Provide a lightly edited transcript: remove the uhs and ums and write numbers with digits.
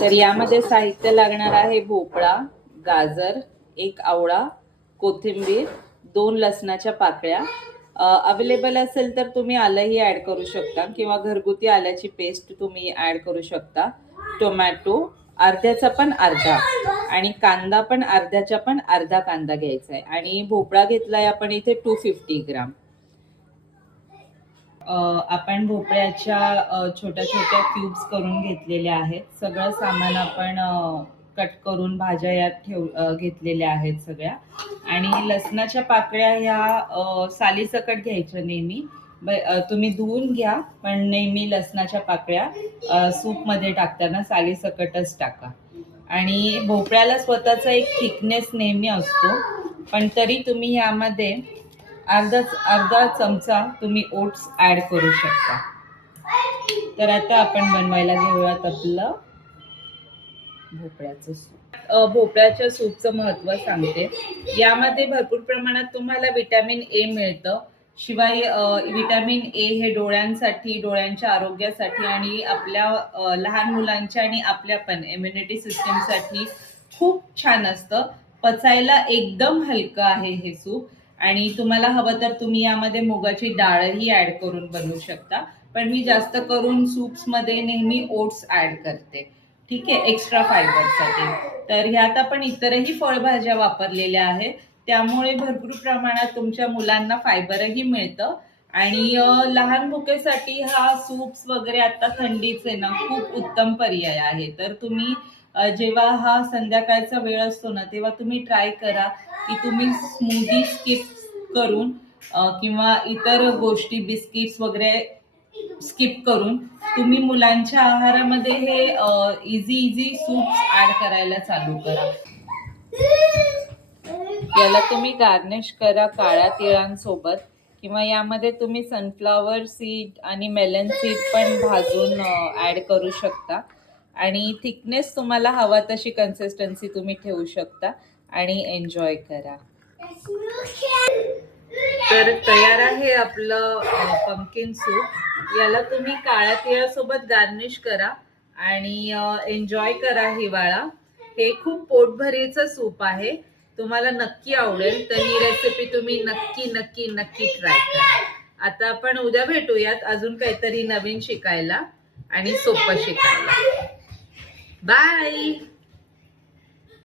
तर यामध्ये साहित्य लागणार आहे भोपळा, गाजर, एक आवळा, कोथिंबीर, 2 लसणाच्या पाकळ्या. अवेलेबल असेल तर तुम्ही आलंही ऍड करू शकता किंवा घरगुती आल्याची पेस्ट तुम्ही ऍड करू शकता. टोमॅटो अर्ध्याचा पण अर्धा आणि कांदा पण अर्ध्याच्या पण अर्धा कांदा घ्यायचा आहे आणि भोपळा घेतलाय आपण इथे 250 ग्राम. आपण भोपळ्याच्या छोट्या छोट्या क्यूब्स करून घेतलेल्या आहेत. सगळं सामान आपण कट करून भाज्या यात घेतलेल्या आहेत सगळ्या. आणि लसणाच्या पाकळ्या ह्या सालीसकट घ्यायच्या नेहमी. तुम्ही धुवून घ्या, पण नेहमी लसणाच्या पाकळ्या सूपमध्ये टाकताना सालीसकटच टाका. आणि भोपळ्याला स्वतःचा एक थिकनेस नेहमी असतो, पण तरी तुम्ही यामध्ये अर्धा चमचा तुम्ही ओट्स ऍड करू शकता. तर आता आपण बनवायला घेऊयात आपलं भोपळ्याचं सूप. भोपळ्याच्या सूपचं महत्व सांगते. यामध्ये भरपूर प्रमाणात तुम्हाला विटॅमिन ए मिळतं. शिवाय विटॅमिन ए हे डोळ्यांसाठी, डोळ्यांच्या आरोग्यासाठी आणि आपल्या लहान मुलांच्या आणि आपल्या पण इम्युनिटी सिस्टीमसाठी खूप छान असतं. पचायला एकदम हलकं आहे हे सूप. आणि तुम्हाला हवं तर तुम्ही यामध्ये मुगाची डाळही ऍड करून बनवू शकता, पण मी जास्त करून सूप्स मध्ये नेहमी ओट्स ऍड करते. ठीक आहे, एक्स्ट्रा फायबरसाठी. तर ह्यात आपण इतरही फळभाज्या वापरलेल्या आहेत, त्यामुळे भरपूर प्रमाणात तुमच्या मुलांना फायबरही मिळतं. आणि लहान भुकेसाठी हा सूप्स वगैरे आता थंडीचे ना खूप उत्तम पर्याय आहे. तर तुम्ही जेव्हा हा संध्याकाळचा वेळ असतो ना, तेव्हा तुम्ही ट्राय करा की तुम्ही स्मूदी स्किप करून किंवा इतर गोष्टी बिस्किट्स वगैरे स्किप करून तुम्ही मुलांच्या आहारामध्ये हे इझी सूप्स ऍड करायला चालू करा. याला तुम्ही गार्निश करा काळ्या तिळांसोबत किंवा यामध्ये तुम्ही सनफ्लॉवर सीड आणि मेलन सीड पण भाजून ऍड करू शकता. आणि थिकनेस तुम्हाला हवा तशी कन्सिस्टन्सी तुम्ही ठेवू शकता आणि एन्जॉय करा. तर तयार आहे आपलं पंपकिन सूप. याला तुम्ही काळ्या तिळासोबत गार्निश करा आणि एन्जॉय करा हिवाळा. हे खूप पोटभरीचं सूप आहे, तुम्हाला नक्की आवडेल. तर ही रेसिपी तुम्ही नक्की नक्की नक्की ट्राय करा. आता आपण उद्या भेटूयात अजून काहीतरी नवीन शिकायला आणि सोपं शिकायला. बाय.